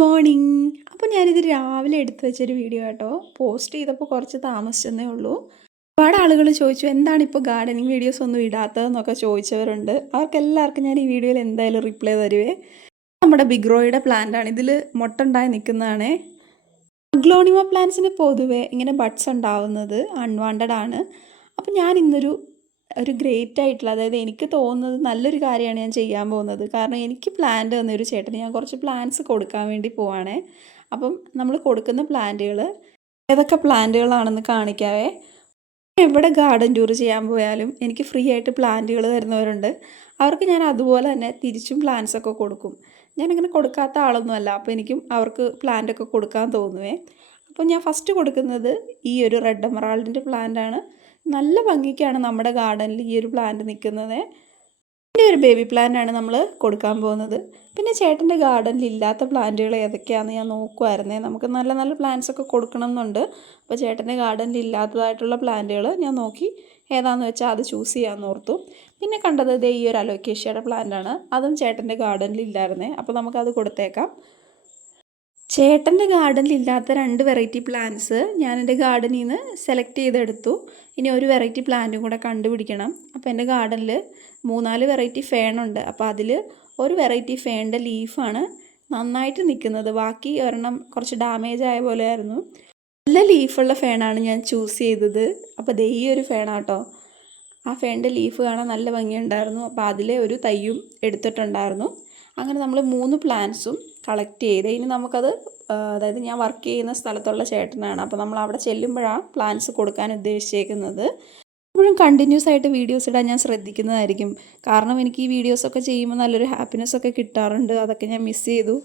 Morning. അപ്പോൾ ഞാനിത് രാവിലെ എടുത്തു വെച്ചൊരു വീഡിയോ കേട്ടോ. പോസ്റ്റ് ചെയ്തപ്പോൾ കുറച്ച് താമസിച്ചെന്നേ ഉള്ളൂ. ഒരുപാട് ആളുകൾ ചോദിച്ചു എന്താണ് ഇപ്പോൾ ഗാർഡനിങ് വീഡിയോസ് ഒന്നും ഇടാത്തതെന്നൊക്കെ ചോദിച്ചവരുണ്ട്. അവർക്കെല്ലാവർക്കും ഞാൻ ഈ വീഡിയോയിൽ എന്തായാലും റിപ്ലൈ തരുവേ. നമ്മുടെ ബിഗ്രോയുടെ പ്ലാന്റാണ്. ഇതിൽ മുട്ടുണ്ടായി നിൽക്കുന്നതാണേ അഗ്ലോണിമ പ്ലാന്റ്സിന് പൊതുവേ ഇങ്ങനെ ബഡ്സ് ഉണ്ടാവുന്നത് അൺവാണ്ടഡ് ആണ്. അപ്പോൾ ഞാൻ ഇന്നൊരു ഒരു ഗ്രേറ്റ് ആയിട്ടുള്ള അതായത് എനിക്ക് തോന്നുന്നത് നല്ലൊരു കാര്യമാണ് ഞാൻ ചെയ്യാൻ പോകുന്നത്. കാരണം എനിക്ക് പ്ലാന്റ് തന്നൊരു ചേട്ടൻ ഞാൻ കുറച്ച് പ്ലാന്റ്സ് കൊടുക്കാൻ വേണ്ടി പോവാണേ. അപ്പം നമ്മൾ കൊടുക്കുന്ന പ്ലാന്റുകൾ ഏതൊക്കെ പ്ലാന്റുകളാണെന്ന് കാണിക്കാവേ. എവിടെ ഗാർഡൻ ടൂർ ചെയ്യാൻ പോയാലും എനിക്ക് ഫ്രീ ആയിട്ട് പ്ലാന്റുകൾ തരുന്നവരുണ്ട്. അവർക്ക് ഞാൻ അതുപോലെ തന്നെ തിരിച്ചും പ്ലാന്റ്സ് ഒക്കെ കൊടുക്കും. ഞാനങ്ങനെ കൊടുക്കാത്ത ആളൊന്നുമല്ല അപ്പോൾ എനിക്കും അവർക്ക് പ്ലാന്റൊക്കെ കൊടുക്കാൻ തോന്നുവേ. അപ്പോൾ ഞാൻ ഫസ്റ്റ് കൊടുക്കുന്നത് ഈ ഒരു റെഡ് എമറാൾഡിന്റെ പ്ലാന്റാണ് നല്ല ഭംഗിക്കാണ് നമ്മുടെ ഗാർഡനിൽ ഈ ഒരു പ്ലാന്റ് നിൽക്കുന്നത്. ഇതിന്റെ ഒരു ബേബി പ്ലാന്റാണ് നമ്മൾ കൊടുക്കാൻ പോകുന്നത്. പിന്നെ ചേട്ടന്റെ ഗാർഡനിൽ ഇല്ലാത്ത പ്ലാന്റുകൾ ഏതൊക്കെയാണെന്ന് ഞാൻ നോക്കുമായിരുന്നേ നമുക്ക് നല്ല നല്ല പ്ലാന്റ്സ് ഒക്കെ കൊടുക്കണം എന്നുണ്ട് അപ്പോൾ ചേട്ടന്റെ ഗാർഡനിൽ ഇല്ലാത്തതായിട്ടുള്ള പ്ലാന്റുകൾ ഞാൻ നോക്കി ഏതാണെന്ന് വെച്ചാൽ അത് ചൂസ് ചെയ്യാമെന്ന് ഓർത്തു. പിന്നെ കണ്ടത് ഇതേ ഈ ഒരു അലോക്കേഷ്യയുടെ പ്ലാന്റാണ് അതും ചേട്ടന്റെ ഗാർഡനിൽ ഇല്ലായിരുന്നേ. അപ്പോൾ നമുക്കത് കൊടുത്തേക്കാം. ചേട്ടന്റെ ഗാർഡനിൽ ഇല്ലാത്ത രണ്ട് വെറൈറ്റി പ്ലാന്റ്സ് ഞാൻ എന്റെ ഗാർഡനിൽ നിന്ന് സെലക്ട് ചെയ്തെടുത്തു. ഇനി ഒരു വെറൈറ്റി പ്ലാന്റും കൂടെ കണ്ടുപിടിക്കണം. അപ്പോൾ എന്റെ ഗാർഡനിൽ മൂന്നാൽ വെറൈറ്റി ഫേണുണ്ട് അപ്പോൾ അതിൽ ഒരു വെറൈറ്റി ഫേണിന്റെ ലീഫാണ് നന്നായിട്ട് നിൽക്കുന്നത്. ബാക്കി ഒരെണ്ണം കുറച്ച് ഡാമേജ് ആയ പോലെ ആയിരുന്നു. നല്ല ലീഫുള്ള ഫേണാണ് ഞാൻ ചൂസ് ചെയ്തത്. അപ്പോൾ ദേ ഈ ഒരു ഫേണാട്ടോ ആ ഫേണിന്റെ ലീഫ് കാണാൻ നല്ല ഭംഗിയുണ്ടായിരുന്നു. അപ്പോൾ അതിലെ ഒരു തയ്യും എടുത്തിട്ടുണ്ടായിരുന്നു. അങ്ങനെ നമ്മൾ മൂന്ന് പ്ലാന്റ്സും കളക്ട് ചെയ്ത് ഇനി നമുക്കത് അതായത് ഞാൻ വർക്ക് ചെയ്യുന്ന സ്ഥലത്തുള്ള ചേട്ടനാണ്. അപ്പോൾ നമ്മൾ അവിടെ ചെല്ലുമ്പോഴാണ് പ്ലാന്റ്സ് കൊടുക്കാൻ ഉദ്ദേശിച്ചേക്കുന്നത്. എപ്പോഴും കണ്ടിന്യൂസ് ആയിട്ട് വീഡിയോസ് ഇടാൻ ഞാൻ ശ്രദ്ധിക്കുന്നതായിരിക്കും. കാരണം എനിക്ക് ഈ വീഡിയോസൊക്കെ ചെയ്യുമ്പോൾ നല്ലൊരു ഹാപ്പിനെസ് ഒക്കെ കിട്ടാറുണ്ട്. അതൊക്കെ ഞാൻ മിസ് ചെയ്തു.